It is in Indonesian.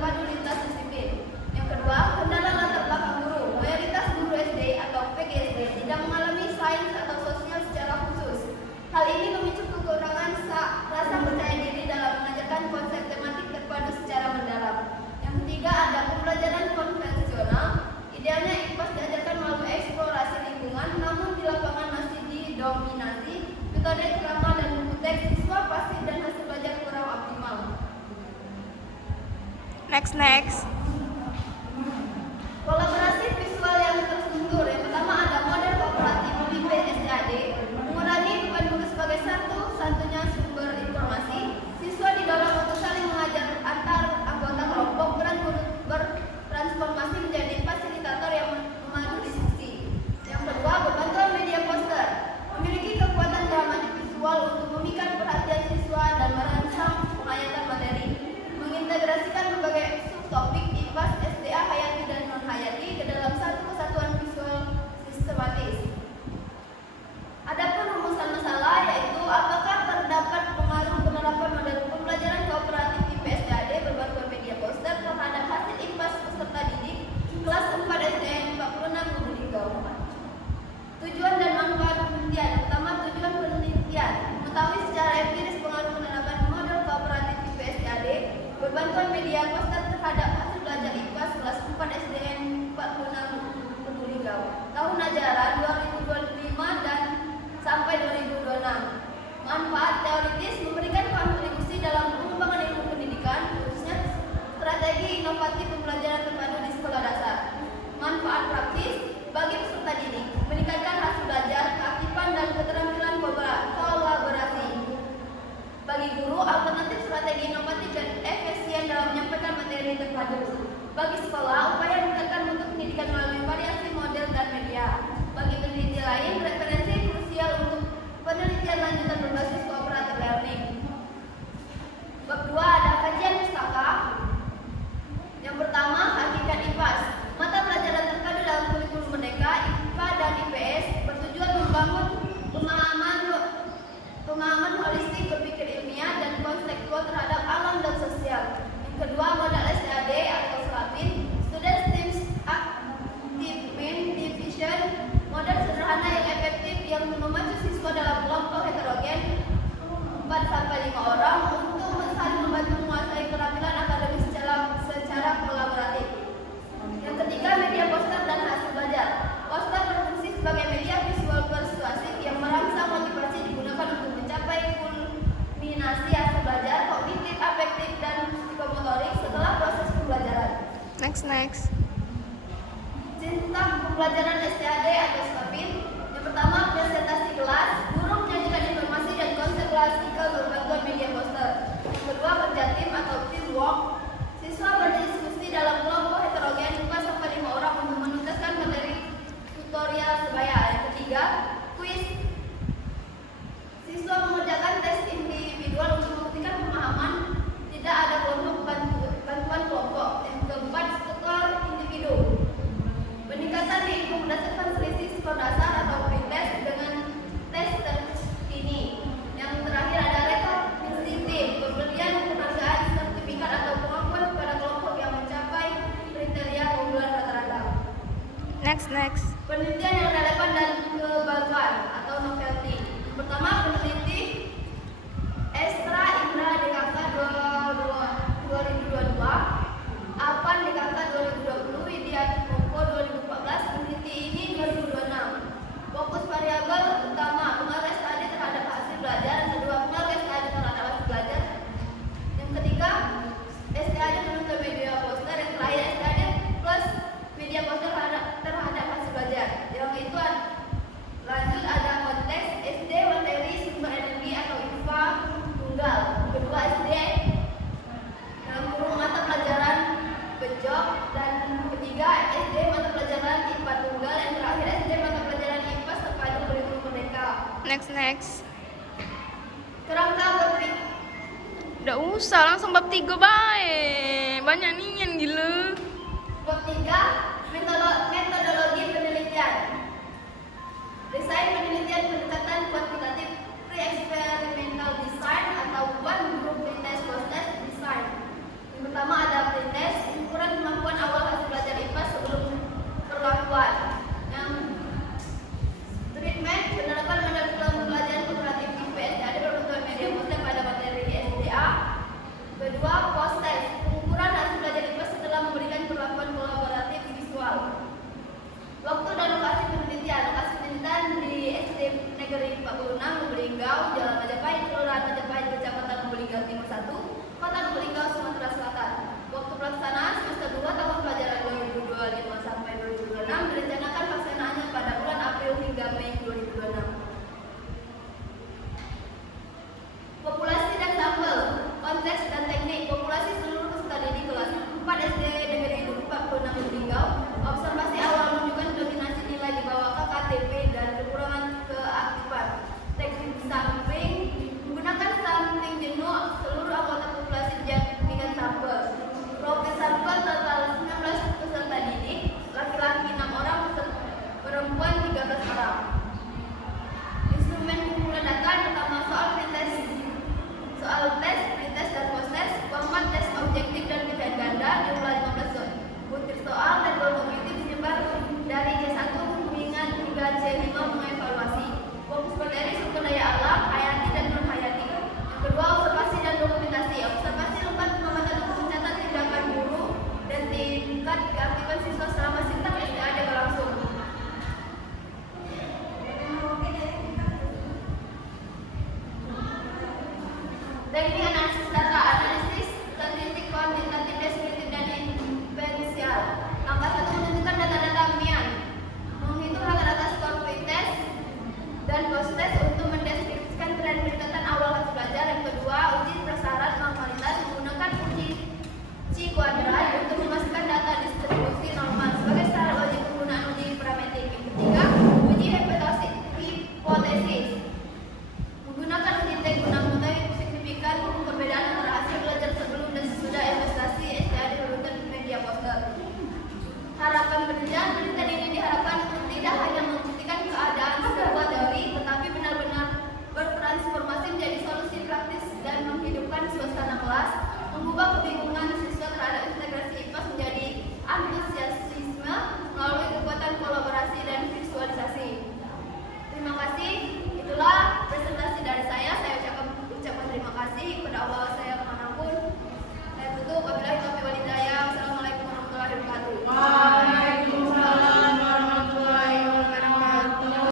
terpadu lintas disiplin. Yang kedua, kendala latar belakang guru. Mayoritas guru SD atau PGSD tidak mengalami sains atau sosial secara khusus. Hal ini memicu kekurangan rasa percaya diri dalam mengajarkan konsep tematik terpadu secara mendalam. Yang ketiga, ada pembelajaran konvensional. Idealnya IPAS diajarkan melalui eksplorasi lingkungan, namun di lapangan masih didominasi metode ceramah dan buku teks. Siswa pasif dan hasil belajar kurang optimal. Next. Kolaborasi visual yang terstruktur. Yang pertama ada model kooperatif di PSDAD, mengurangi beban guru sebagai satu-satunya sumber informasi. Siswa didorong untuk saling mengajar antar anggota kelompok. Peran guru bertransformasi menjadi fasilitator yang memadu diskusi. Yang kedua, bantuan media poster. Memiliki kekuatan dramatik visual untuk memikat perhatian siswa dan merancang penghayatan materi. Mengintegrasikan berbagai subtopik IPAS, SDA, Hayati, dan non-Hayati ke dalam satu kesatuan visual sistematis. Adapun rumusan masalah yaitu apakah terdapat pengaruh penerapan model pembelajaran kooperatif di PSDAD berbantuan media poster terhadap hasil IPAS peserta didik kelas 4 SDN 46 Lubulingga. Tujuan dan manfaat penelitian. Pertama, tujuan penelitian mengetahui secara empiris pengaruh penerapan model kooperatif di PSDAD berbantuan media poster terhadap hasil belajar IPAS kelas 4 SDN 46 Lubulingga tahun ajaran 2025 dan sampai 2026. Manfaat teoritis memberikan kontribusi dalam pengembangan ilmu pendidikan, khususnya strategi inovatif pembelajaran terpadu di sekolah dasar. Manfaat praktis bagi peserta didik, meningkatkan hasil belajar, keaktifan dan keterampilan kolaborasi. Bagi guru, alternatif strategi inovatif dan efisien dalam menyampaikan materi terpadu. Bagi sekolah, upaya meningkatkan mutu pendidikan melalui variasi model dan media. Bagi peneliti lain, referensi krusial untuk penelitian lanjutan berbasis cooperative learning. Bab 2 ada kajian pustaka. Yang pertama, hakikat IPAS. Mata pelajaran terpadu dalam kurikulum Merdeka, IPA dan IPS bertujuan membangun pemahaman holistik, berpikir ilmiah dan konseptual terhadap alam dan sosial. Yang kedua, modal SDAD atau SLAPIN, Student Teams Activement Division, modal sederhana yang efektif yang memacu siswa dalam kelompok heterogen 4-5 orang untuk saling membantu menguasai keterampilan akademis secara kolaboratif. Yang ketiga, media poster dan hasil belajar. Poster berfungsi sebagai media visual persuasif yang merangsang motivasi digunakan untuk mencapai kulminasi hasil belajar kognitif, afektif, dan psikomotorik setelah proses pembelajaran. Next. Sistem pembelajaran STAD atau SLAPIN. Yang pertama, presentasi kelas. Guru menyajikan informasi dan konsep klasikal berbantuan media poster. Yang kedua, kerja tim atau teamwork. Siswa berdiskusi dalam kelompok heterogen 4-5 orang untuk menuntaskan materi tutorial sebaya. Yang ketiga, kuis. Siswa mengerjakan tes individual untuk membuktikan pemahaman. Tidak ada bantuan kelompok. Yang keempat, skor individu. Peningkatan dihitung berdasarkan selisih skor dasar atau pretest dengan tes terkini. Yang terakhir ada rekognisi tim, pemberian penghargaan sertifikat atau pengakuan kepada kelompok yang mencapai kriteria keunggulan rata-rata. Next. Penelitian yang relevan dan kebaruan atau novelty. Pertama, peneliti Estra Indra DKK 2022, Apan DKK 2020, Widiati Koko 2014. Peneliti ini 2026. Fokus variabel utama pengaruh STAD terhadap hasil belajar. Yang kedua, pengaruh STAD terhadap hasil belajar. Yang ketiga, STAD menuntut media poster. Yang terakhir, STAD plus media poster terhadap hasil belajar. Yang itu lanjut ada konteks SD materi sumber energi atau IPA tunggal. Kedua, SD dalam kurung mata pelajaran pejok. Dan ketiga, SD mata pelajaran IPA tunggal. Yang terakhir, SD mata pelajaran IPA terpadu kurikulum Merdeka. Next. Kerangka berpikir. Udah usah, langsung bab 3 bae. Banyak nian gila. Bab 3, metodologi penelitian. Desain penelitian pendekatan kuantitatif pre-experimental design atau one group test process design. Yang Pertama ada pretest,